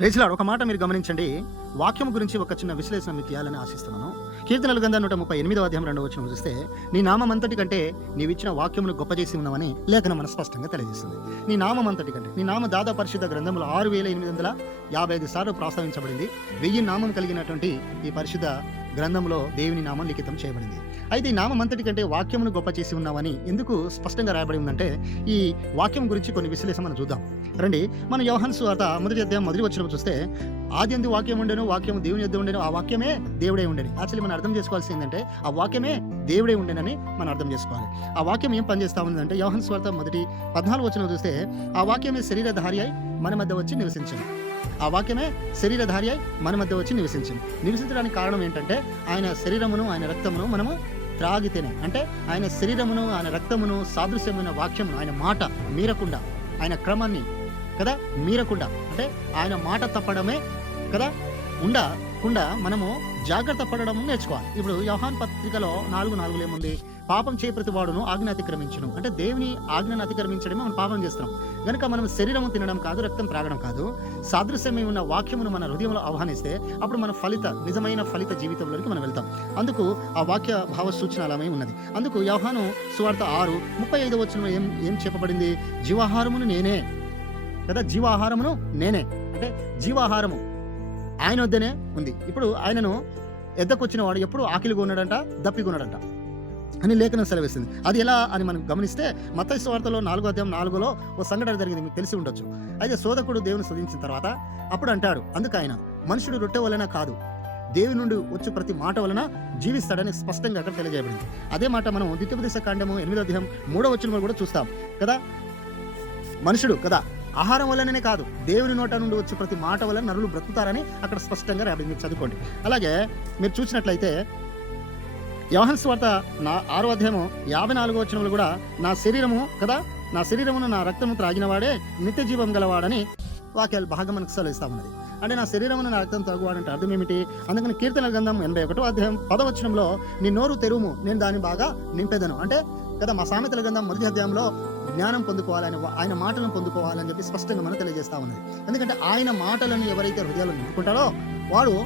Praise lord. ఒక మాట మీరు గమనించండి. వాక్యం గురించి ఒక చిన్న విశ్లేషణ మీకు చేయాలని ఆశిస్తున్నాను. కీర్తనల గ్రంథం 138వ అధ్యాయం 2వ వచనం చూస్తే, నీ నామమంతటి కంటే నీవిచ్చిన వాక్యమును గొప్ప చేసి ఉన్నామని లేఖనం మన స్పష్టంగా తెలియజేస్తుంది. నీ నామమంతటి కంటే, నీ నామ దాదా పరిశుద్ధ గ్రంథంలో 6855 సార్లు ప్రస్తావించబడింది. 1000 నామం కలిగినటువంటి ఈ పరిశుద్ధ గ్రంథంలో దేవుని నామం లిఖితం చేయబడింది. అయితే ఈ నామమంతటి కంటే వాక్యమును గొప్ప చేసి ఉన్నామని ఎందుకు స్పష్టంగా రాయబడి ఉందంటే, ఈ వాక్యం గురించి కొన్ని విశ్లేషణ మనం చూద్దాం రండి. మన యోహాను సువార్త 1వ అధ్యాయం 1వ వచనం చూస్తే, ఆదియందు వాక్యం ఉండెను, వాక్యము దేవుని యొద్ద ఉండెను, ఆ వాక్యమే దేవుడే ఉండెను. యాక్చువల్లీ మనం అర్థం చేసుకోవాల్సింది ఏంటంటే, ఆ వాక్యమే దేవుడే ఉండెనని మనం అర్థం చేసుకోవాలి. ఆ వాక్యం ఏం పనిచేస్తా ఉందంటే, యోహాను సువార్త 1:14 వచనం చూస్తే, ఆ వాక్యమే శరీరధారి అయి మన మధ్య వచ్చి నివసించింది. ఆ వాక్యమే శరీరధారి అయి మన మధ్య వచ్చి నివసించింది. నివసించడానికి కారణం ఏంటంటే, ఆయన శరీరమును ఆయన రక్తమును మనము త్రాగితేనే, అంటే ఆయన శరీరమును ఆయన రక్తమును సాదృశ్యమైన వాక్యమును, ఆయన మాట మీరకుండా, ఆయన క్రమాన్ని కదా మీరకుండా, అంటే ఆయన మాట తప్పడమే కదా ఉండకుండా మనము జాగ్రత్త పడడం నేర్చుకోవాలి. ఇప్పుడు యోహాను పత్రికలో 4:4 ఏముంది? పాపం చేయ ప్రతి వాడును ఆజ్ఞ అతిక్రమించును. అంటే దేవుని ఆజ్ఞను అతిక్రమించడమే మనం పాపం చేస్తున్నాం. గనుక మనం శరీరము తినడం కాదు, రక్తం త్రాగడం కాదు, సాదృశ్యమై ఉన్న వాక్యమును మన హృదయంలో ఆహ్వానిస్తే అప్పుడు మన నిజమైన ఫలిత జీవితంలోకి మనం వెళ్తాం. అందుకు ఆ వాక్య భావ సూచన అలాగే ఉన్నది. అందుకు యోహాను సువార్త 6:35 వచనంలో ఏం చెప్పబడింది? జీవాహారమును నేనే కదా, జీవాహారమును నేనే, అంటే జీవాహారము ఆయన వద్దనే ఉంది. ఇప్పుడు ఆయనను ఎద్దకొచ్చిన వాడు ఎప్పుడు ఆకలిగా ఉన్నాడంట, దప్పికొన్నాడంట అని లేఖనం సెలవిస్తుంది. అది ఎలా అని మనం గమనిస్తే, మత్తయి సువార్తలో 4వ అధ్యాయం 4లో ఓ సంఘటన జరిగింది, మీకు తెలిసి ఉండొచ్చు. అయితే శోధకుడు దేవుని స్తుతించిన తర్వాత అప్పుడు అంటాడు, అందుకు ఆయన మనుషుడు రొట్టె వలన కాదు, దేవుని నుండి వచ్చి ప్రతి మాట వలన జీవిస్తాడని స్పష్టంగా అక్కడ తెలియజేయబడింది. అదే మాట మనం ద్వితీయోపదేశ కాండము 8వ అధ్యాయం 3వ వచనంలో కూడా చూస్తాం కదా. మనుషుడు కదా ఆహారం వల్లనే కాదు, దేవుని నోట నుండి వచ్చి ప్రతి మాట వల్ల నరులు బ్రతుకుతారని అక్కడ స్పష్టంగా రాబడింది. మీరు చదువుకోండి. అలాగే మీరు చూసినట్లయితే యోహాను సువార్త 6వ అధ్యాయము 54వ వచనంలో కూడా, నా శరీరమును నా రక్తము త్రాగినవాడే నిత్య జీవం గలవాడని వాక్యాలు బాగా మనకు సెలవిస్తా ఉన్నది. అంటే నా శరీరమును నా రక్తం త్రాగువాడంటే అర్థం ఏమిటి? అందుకని కీర్తనల గ్రంథం 81వ అధ్యాయం 10వ వచనంలో, నీ నోరు తెరువుము, నేను దాన్ని బాగా నింపేదను. అంటే కదా మా సామెతల గ్రంథం 1వ అధ్యాయంలో జ్ఞానం పొందుకోవాలని, ఆయన మాటలను పొందుకోవాలని చెప్పి స్పష్టంగా మనం తెలియజేస్తా ఉన్నది. ఎందుకంటే ఆయన మాటలను ఎవరైతే హృదయాలు నింపుకుంటారో వాడు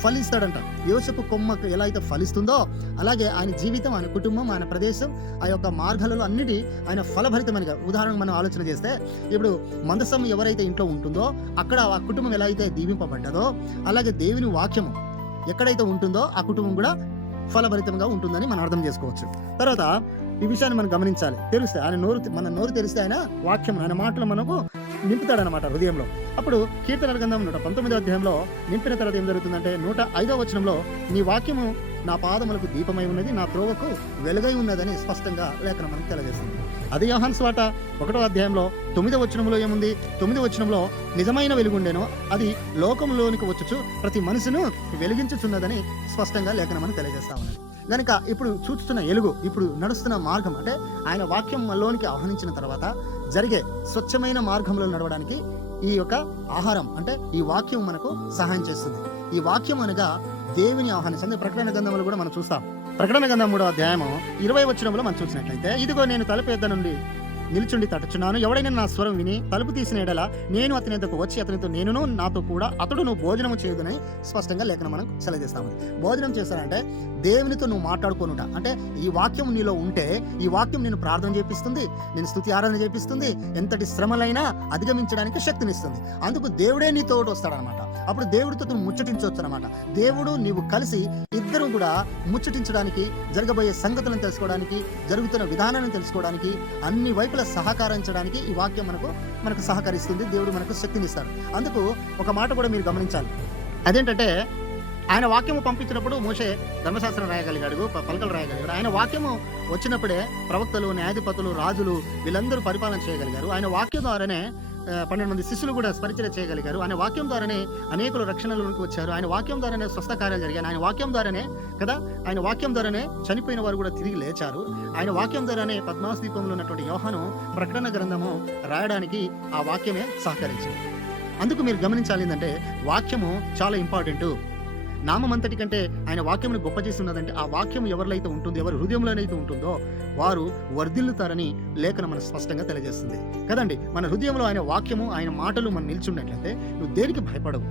ఫలిస్తాడంట. యోసేపు కొమ్మకు ఎలా అయితే ఫలిస్తుందో అలాగే ఆయన జీవితం, ఆయన కుటుంబం, ఆయన ప్రదేశం, ఆ యొక్క మార్గాలలో అన్నిటి ఆయన ఫలభరితమనిగా. ఉదాహరణకు మనం ఆలోచన చేస్తే, ఇప్పుడు మందసం ఎవరైతే ఇంట్లో ఉంటుందో అక్కడ ఆ కుటుంబం ఎలా అయితే దీవింపబడ్డదో, అలాగే దేవుని వాక్యము ఎక్కడైతే ఉంటుందో ఆ కుటుంబం కూడా ఫలభరితంగా ఉంటుందని మనం అర్థం చేసుకోవచ్చు. తర్వాత ఈ విషయాన్ని మనం గమనించాలి. తెలిస్తే మన నోరు తెరిస్తే ఆయన వాక్యం, ఆయన మాటలు మనకు నింపుతాడనమాట హృదయంలో. అప్పుడు కీర్తనల గ్రంథం 119వ అధ్యాయంలో నింపిన తర్వాత ఏం జరుగుతుందంటే, 105వ వచనంలో, నీ వాక్యము నా పాదములకు దీపమై ఉన్నది, నా త్రోవకు వెలుగై ఉన్నదని స్పష్టంగా లేఖనం మనకు తెలియజేస్తుంది. అదే యోహాను సువార్త 1వ అధ్యాయంలో 9వ వచనంలో ఏముంది? 9వ వచనంలో, నిజమైన వెలుగుండెను, అది లోకంలోనికి వచ్చుచు ప్రతి మనసును వెలిగించుచున్నదని స్పష్టంగా లేఖనం మనకు తెలియజేస్తా ఉన్నది. కనుక ఇప్పుడు చూస్తున్న ఎలుగు, ఇప్పుడు నడుస్తున్న మార్గం, అంటే ఆయన వాక్యం మనలోనికి ఆహ్వానించిన తర్వాత జరిగే స్వచ్ఛమైన మార్గంలో నడవడానికి ఈ యొక్క ఆహారం, అంటే ఈ వాక్యం మనకు సహాయం చేస్తుంది. ఈ వాక్యం అనగా దేవుని ఆహ్వానిస్తుంది. ప్రకటన గ్రంథంలో కూడా మనం చూస్తాం. ప్రకటన గ్రంథం 3వ అధ్యాయము 20వ వచనంలో మనం చూసినట్లయితే, ఇదిగో నేను తలుపు యొద్ద నుండి నిలుచుండి తట్టుచున్నాను, ఎవడైనా నా స్వరం విని తలుపు తీసిన ఎడల నేను అతని యొద్దకు వచ్చి అతనితో నేనును నాతో కూడా అతడును భోజనము చేయుదునని స్పష్టంగా లేఖనం మనం సెలవిస్తాము. భోజనం చేస్తానంటే దేవునితో నువ్వు మాట్లాడుకోనుట, అంటే ఈ వాక్యం నీలో ఉంటే ఈ వాక్యం నేను ప్రార్థన చేపిస్తుంది, నేను స్తుతి ఆరాధన చేపిస్తుంది, ఎంతటి శ్రమలైనా అధిగమించడానికి శక్తినిస్తుంది. అందుకు దేవుడే నీతో వస్తాడనమాట. అప్పుడు దేవుడితో నువ్వు ముచ్చటించవచ్చు అనమాట. దేవుడు నీవు కలిసి ఇద్దరు కూడా ముచ్చటించడానికి, జరగబోయే సంగతులను తెలుసుకోవడానికి, జరుగుతున్న విధానాన్ని తెలుసుకోవడానికి, అన్ని వైపులా సహకరించడానికి ఈ వాక్యం మనకు సహకరిస్తుంది. దేవుడు మనకు శక్తినిస్తాడు. అందుకు ఒక మాట కూడా మీరు గమనించాలి. అదేంటంటే, ఆయన వాక్యము పంపించినప్పుడు మోషే ధర్మశాస్త్రం రాయగలిగాడు, పలకలు రాయగలిగాడు. ఆయన వాక్యము వచ్చినప్పుడే ప్రవక్తలు, న్యాయాధిపతులు, రాజులు వీళ్ళందరూ పరిపాలన చేయగలిగారు. ఆయన వాక్యం ద్వారానే 12 మంది శిష్యులు కూడా పరిచయం చేయగలిగారు. ఆయన వాక్యం ద్వారానే అనేకులు రక్షణలోకి వచ్చారు. ఆయన వాక్యం ద్వారానే స్వస్థ కార్యాలు జరిగాయి. ఆయన వాక్యం ద్వారానే కదా, ఆయన వాక్యం ద్వారానే చనిపోయిన వారు కూడా తిరిగి లేచారు. ఆయన వాక్యం ద్వారానే పద్మావతి ద్వీపంలో ఉన్నటువంటి యోహాను ప్రకటన గ్రంథము రాయడానికి ఆ వాక్యమే సహకరించింది. అందుకు మీరు గమనించాలి ఏంటంటే, వాక్యము చాలా ఇంపార్టెంట్. నామం అంతటి కంటే ఆయన వాక్యమును గొప్ప చేసి ఉన్నదంటే ఆ వాక్యం ఎవరిలో అయితే ఉంటుందో, ఎవరి హృదయంలోనైతే ఉంటుందో వారు వర్ధిల్లుతారని లేఖనం మనకు స్పష్టంగా తెలియజేస్తుంది కదండి. మన హృదయంలో ఆయన వాక్యము, ఆయన మాటలు మనం నిల్చున్నట్లయితే నువ్వు దేనికి భయపడవు,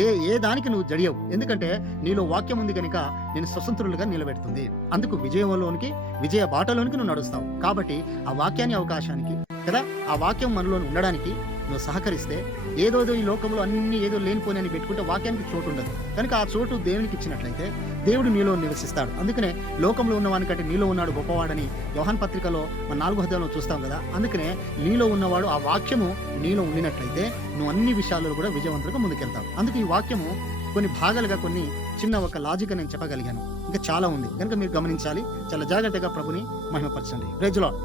ఏ దానికి నువ్వు జడియవు. ఎందుకంటే నీలో వాక్యం ఉంది కనుక నేను స్వతంత్రులుగా నిలబెడుతుంది. అందుకు విజయంలోనికి, విజయ బాటలోనికి నువ్వు నడుస్తావు. కాబట్టి ఆ వాక్యాన్ని అవకాశానికి కదా, ఆ వాక్యం మనలో ఉండడానికి నువ్వు సహకరిస్తే, ఏదో ఈ లోకంలో అన్ని ఏదో లేనిపోని అని పెట్టుకుంటే వాక్యానికి చోటు ఉండదు. కనుక ఆ చోటు దేవునికి ఇచ్చినట్లయితే దేవుడు నీలో నివసిస్తాడు. అందుకనే లోకంలో ఉన్నవానికంటే నీలో ఉన్నాడు గొప్పవాడని యోహాను పత్రికలో మన 4వ అధ్యాయంలో చూస్తాం కదా. అందుకనే నీలో ఉన్నవాడు, ఆ వాక్యము నీలో ఉండినట్లయితే నువ్వు అన్ని విషయాల్లో కూడా విజయవంతులుగా ముందుకెళ్తావు. అందుకే ఈ వాక్యము కొన్ని భాగాలుగా, కొన్ని చిన్న ఒక లాజిక్ నేను చెప్పగలిగాను. ఇంకా చాలా ఉంది కనుక మీరు గమనించాలి. చాలా జాగ్రత్తగా ప్రభుని మహిమపరచండి. Praise the lord.